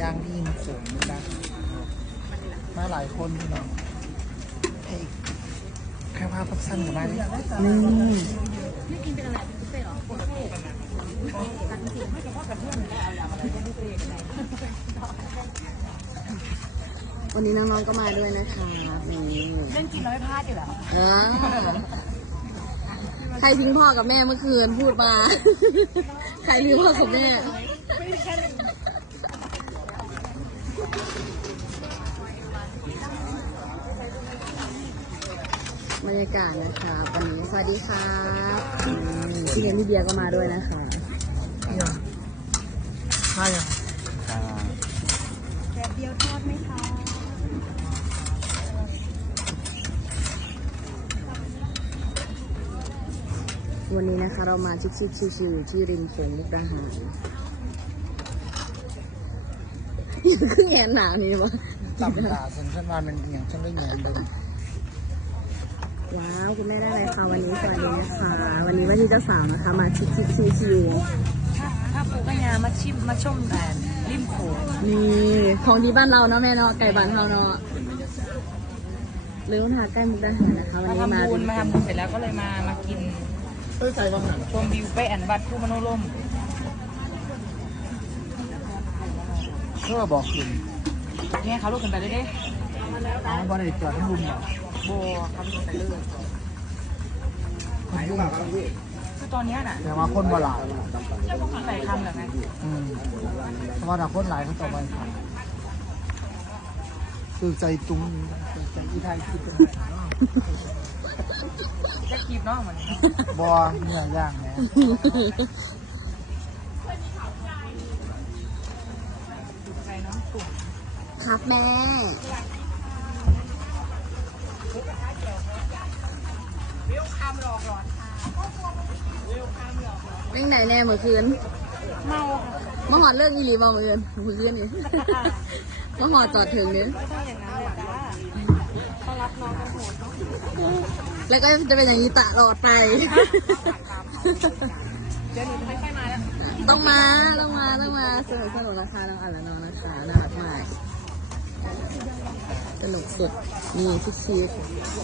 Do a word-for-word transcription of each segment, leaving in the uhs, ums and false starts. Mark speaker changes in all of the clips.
Speaker 1: ย่างที่มันโขงนะมาหลายคนพี่น้องให้แค่ภาพสั้นกับมาดินี่
Speaker 2: วันนี้น้องๆก็มาด้วยนะคะนี่
Speaker 3: เรื่องกินเราไม่พลาดอยู่แล้ว
Speaker 2: เออใครทิ้งพ่อกับแม่เมื่อคืนพูดมา ใครทิ้งพ่อกับแม่บรรยากาศนะคะวันนี้สวัสดีครับพี่เลี้ยงพี่เบียร์ก็มาด้วยนะคะ
Speaker 1: ยังใช่ยัง
Speaker 3: แบบเดียวทอดไหมคะ
Speaker 2: วันนี้นะคะเรามาชิคๆชิวๆที่ริมโขงมุกดาหารคือแงนหนานี่วะ
Speaker 1: ตับตาฉันฉันว่ามันอย่างฉันได้เงินเดิม
Speaker 2: ว้าวคุณแม่ได้อะไรคะวันนี้สวัสดีนะคะวันนี้ว่าที่เจ้าสาวนะคะมาชิคๆชิว
Speaker 3: ๆถ้าปูกระยามาชิมมาชมแต่ริมโขง
Speaker 2: นี่ของที่บ้านเราเนาะแม่เนาะไก่บ้านเราเนาะหรือว่าหาใกล้มุกดาหารนะคะวันนี้มา
Speaker 3: ทำบุญมาทำบุญเสร็จแล้วก็เลยมามากิน
Speaker 1: ใจบ้าง
Speaker 3: ชมวิวไปแอนวัดผู้มโนรม
Speaker 1: เพื่อบอกคุณ
Speaker 3: เนี่ยเขาลูกกันไปเลยเด้
Speaker 1: อ๋อบอลเด็กจอดทั้งรุมเหรอ
Speaker 3: โบเขาลูกกันไปเลยคือตอนนี้น่ะ
Speaker 1: แต่ว่าคนบ่หลาย
Speaker 3: ใส่คำเหรอไง
Speaker 1: อืมเพราะว่าถ้าคนหลายเขาต่อไปครับคือใจตุ้งใจอีไทยคิดเป็น
Speaker 3: จะคีบเนาะมัน
Speaker 1: บอเหนื่อยย่างแม่
Speaker 2: ครับแม่เล่นไหนแน่เมื่อคืน
Speaker 3: เมา
Speaker 2: มาหอดเรื่องอีหลีมาเมื่อคืนเมื่อคืนนี่มาหอดจอดถึงเนี่ย
Speaker 3: เขารับน้องกันโหด
Speaker 2: แล้วก็จะเป็นอย่างนี้ตลอดไป
Speaker 3: เดี๋ยวหนูจะค่อยๆมาแล้ว
Speaker 2: ต้องมาต้องมาต้องมาสนุกสนุกนะคะน้องอ่านและน้องนะคะน่ารักมากสนุกสุดนี่ชิคๆ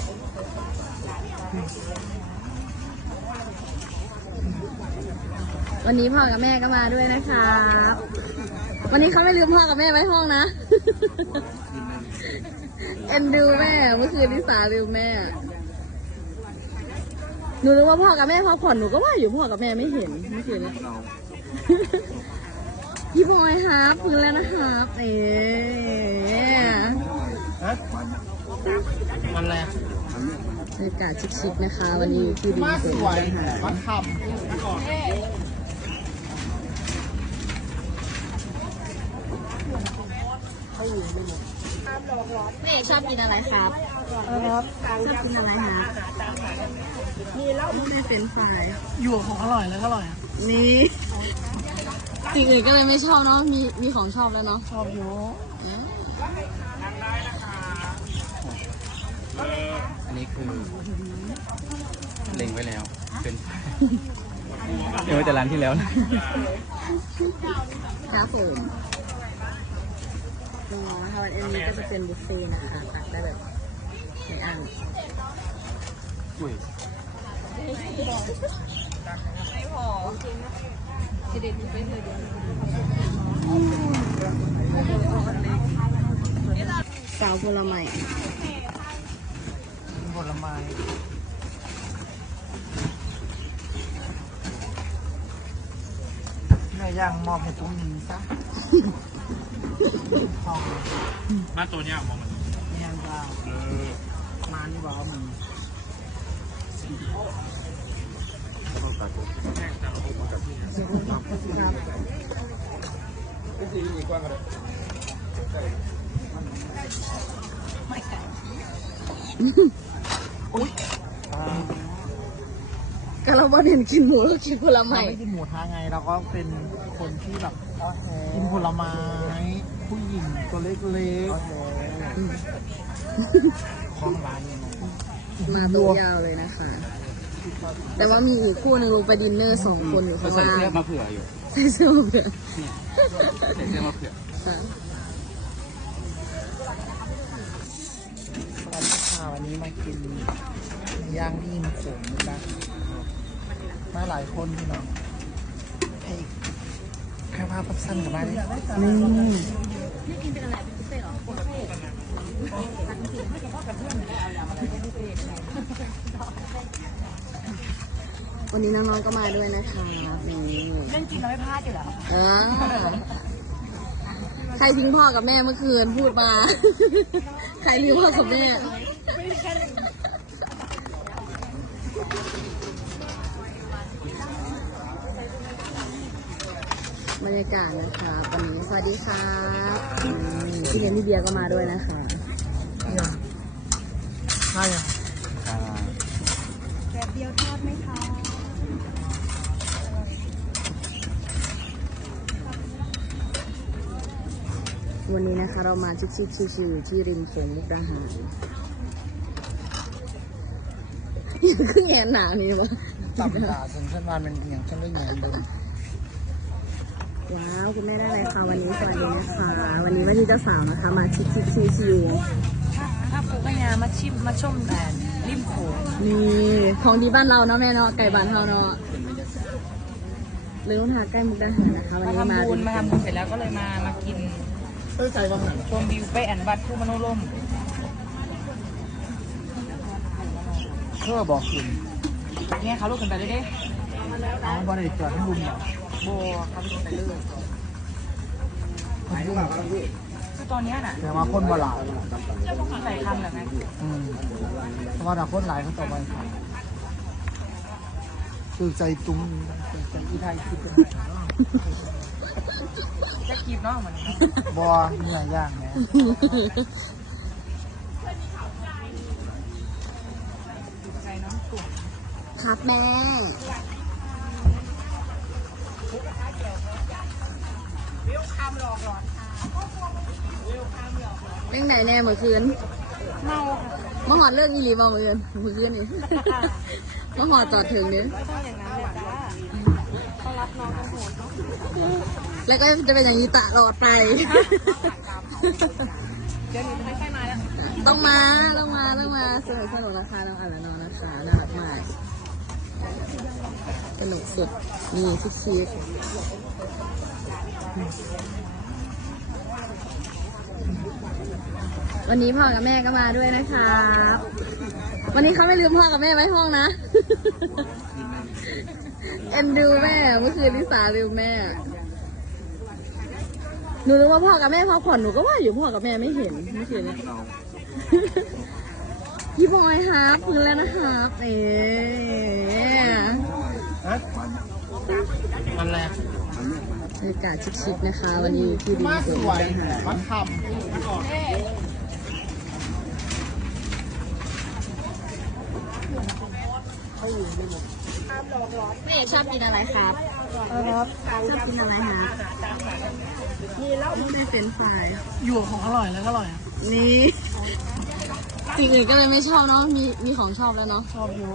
Speaker 2: วันนี้พ่อกับแม่ก็มาด้วยนะครับวันนี้เขาไม่ลืมพ่อกับแม่ไว้ห้องนะเอ็นดูแม่เมื่อคืนนิสาลืมแม่หนูรู้ว่าพ่อกับแม่พักผ่อนหนูก็ว่าอยู่พ่อกับแม่ไม่เห็นเมื่อคืนนี้พี่พลอยครับพื้นแล้วนะครับเอ๋
Speaker 1: มันแรก
Speaker 2: บรรยากาศชิคๆนะคะวันนี้ที่ริมโขง
Speaker 1: มันทำ
Speaker 2: แม่ชอบกินอะไรครับครับชอบกินอะไรฮะมีเหล้าไม่เป็นไฟ
Speaker 1: อยู่ของอร่อยแล้วก็อร่อย
Speaker 2: นี่สิ่งอื่นก็เลยไม่ชอบเนาะมีมีของชอบแล้วเนาะ
Speaker 1: ชอบเยอะ
Speaker 4: อันนี้คือเล็งไว้แล้วเป็นเล็งไว้แต่ร้านที่แล้ว
Speaker 2: นะครับผมอ๋อถ้าวันนี้ก็จะเป็นบุฟเฟ่ต์นะคะตักได้แบบในอัน
Speaker 3: ไม่พอจะเด็ดไปเลย
Speaker 2: สาวผลไม้
Speaker 1: ผลไม้เนื้อย่างมอบให้ตุ้งยิงซะ
Speaker 4: มาตัวเนี้ยมองมัน
Speaker 1: ย่างจ้ามานี่บอกมึง
Speaker 2: ก็เราบ่เห็นกินหมูกินผลไม้
Speaker 1: เราไม่กินหมูทาไงเราก็เป็นคนที่แบบกินผลไม้ผู้หญิงตัวเล็กๆของร้านเนี่ย
Speaker 2: มาตัวยาวเลยนะคะ แต่ว่ามีอีกคู่หนึ่งลงไปดินเนอร์สองคนอยู่ข้างล่าง
Speaker 4: ใส่เสื้อมาเผื่ออยู่
Speaker 2: ใส่เสื้อมาเผื่อ
Speaker 4: ใส่เสื้อมาเผื่อ
Speaker 1: วันนี้มากินย่างที่อิมโขงนะมาหลายคนพี่น้องให้แค่ภาพสั้นกับมาเลยนี่
Speaker 2: วันนี้น้องๆก็มาด้วยนะคะนี่
Speaker 3: เรื่องจริงเราไม่พลาดอยู่แล้ว
Speaker 2: เออใครทิ้งพ่อกับแม่เมื่อคืนพูดมา ใครทิ้งพ่อกับแม่บรรยากาศนะคะวันนี้สวัสดีครับอืมพี่เลี้ยงพี่เบียร์ก็มาด้วยนะคะ
Speaker 1: เนี่ยใช่อ่ะ
Speaker 4: อ่า
Speaker 3: แบบเดียวทอดไหมคะ
Speaker 2: วันนี้นะคะเรามาชิคๆชิวๆที่ริมโขงมุกดาหารยังขึ้นแอนหนานี่วะ
Speaker 1: ตับด่าฉันฉันมาเป็นอย่างฉันได้ไงเดิม
Speaker 2: ว้าวคุณแม่ได้อะไรคะวันนี้สวัสดีนะคะวันนี้ว่าที่เจ้าสาวนะคะ มาชิคๆชิว
Speaker 3: ถ้าปูกระยามาชิมมาชมแดนริมโขง
Speaker 2: ๆนี่ของดีบ้านเราเนาะแม่เนาะไก่บ้านเราเนาะเรื่องทาใกล้มุกดาหารนะคะวัน
Speaker 3: มา
Speaker 2: นี้มา
Speaker 3: ทำบุญมาทำบุญเสร็จแล้วก็เลยมามากิน
Speaker 1: เอ้ยใจบ้างไหน
Speaker 3: ชมวิวไปแอนบัตผู้มโนร่ม
Speaker 1: เพื่อบอกคุณ
Speaker 3: เนี่ยเขาลูกกันไปเลยเด้
Speaker 1: อ๋อบริจาคให้ลุงเหรอ
Speaker 3: โบเขาลูกกันไปเลยคือตอนเนี้ยน่ะ
Speaker 1: แต่ว่าคนบ่หลาย
Speaker 3: ใส่คำแบบนั้น
Speaker 1: อืมเพราะว่าถ้าคนหลายเขาต่อไปค่ะคือใจตุ้มคือใจที่ไทยคิดเป็น
Speaker 3: จะกีบเนาะเหมือนกัน
Speaker 1: บอเหนื่อยยากนะ
Speaker 3: ใจน้องกลุ่ม
Speaker 2: ครับแม่เรื่องไหนแน่เมื่อคืน
Speaker 3: เมาค่ะ
Speaker 2: มาหอดเรื่องอีหลีมาเมื่อคืนเมื่อคืนนี่ มาหอดต่อถึงเนี่ย
Speaker 3: ไม่ต้องอย่างนั้นเลยจ้าเขารับน้องทั้งหมดเนาะ
Speaker 2: แล้วก็จะเป็นอย่างนี้ตลอดไป
Speaker 3: เดี๋ยวหนูจะไม่ค่อยมาแล้ว
Speaker 2: ต้องมาต้องมาต้องมาสนุกสนุกนะคะน้องอ่านและน้องนะคะน่ารักมากสนุกสุดนี่ชิคๆวันนี้พ่อกับแม่ก็มาด้วยนะครับวันนี้เขาไม่ลืมพ่อกับแม่ไว้ห้องนะ เอ็นดูแม่เมื่อคืนลิสาลืมแม่หนูรู้ว่าพ่อกับแม่พักผ่อนหนูก็ว่าอยู่พ่อกับแม่ไม่เห็นเมื่อคืนนี้ พี่บอยฮาร์ปพื้นแล้วนะครับเอ๋
Speaker 1: ฮะมันแรง
Speaker 2: บรรยากาศชิคๆนะคะ วันนี้อยู่ที่ริม
Speaker 1: มาก
Speaker 2: โข
Speaker 1: ส
Speaker 2: ง
Speaker 1: วย
Speaker 2: มุกดาหาร
Speaker 1: มันทำ
Speaker 2: แม่ชอบกินอะไรครับชอบกินอะไรฮะนี่แล้วนี่เป็นเฟรนช์ฟราย
Speaker 1: อยู่ของอร่อยแล้วก็อร่อยอะ
Speaker 2: นี่สิ่งอื่นก็เลยไม่ชอบเนาะมีมีของชอบแล้วเนาะ
Speaker 1: ชอบอยู่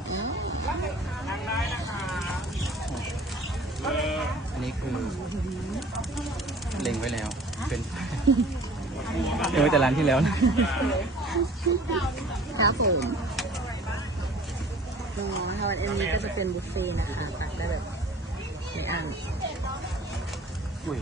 Speaker 4: อันนี้คือเล็งไว้แล้ว เป็นเล็งไว้แต่ร้านที่แล้วนะ
Speaker 2: ครับผมอ๋อถ้าวันเอ็มนี้ก็จะเป็นบุฟเฟ่ต์นะคะตักได้แบบไม่อั้น
Speaker 4: อุ้ย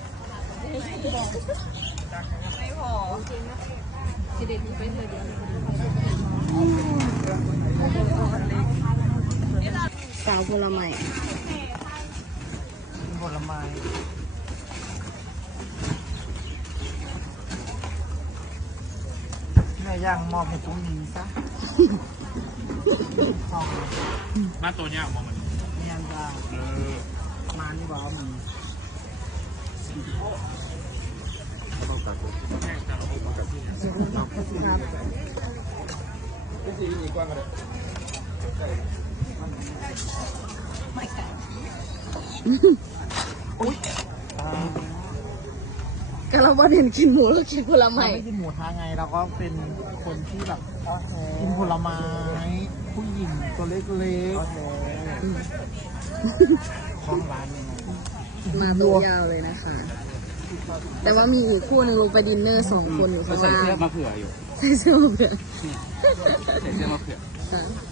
Speaker 2: สาวผลไม้
Speaker 1: ผลไม้เนื้อย่างมอบให้ตุ้งยิงซะมาตัวเนี้ยมองมันเนี่ยจ้ามานี่บอกว่ามัน
Speaker 2: ครับก็เราว่าเด่นกินหมูแล้วกินผลไม้
Speaker 1: เราไม่กินหมูทาไงเราก็เป็นคนที่แบบกินผลไม้ผู้หญิงตัวเล็กๆของร้านเนี่ย
Speaker 2: มาตัวยาวเลยนะคะแต่ว่ามีอีกคู่หนึงลงไปดินเนอร์สองคนอยู่
Speaker 4: เขา
Speaker 2: ข้าง
Speaker 4: ใส่
Speaker 2: ล่าง
Speaker 4: เสื้อมาเผื่ออยู่
Speaker 2: ใส่เสื้อมาเผื่อ
Speaker 4: ใส่เสื้อมาเผื่อ
Speaker 2: ค่ะ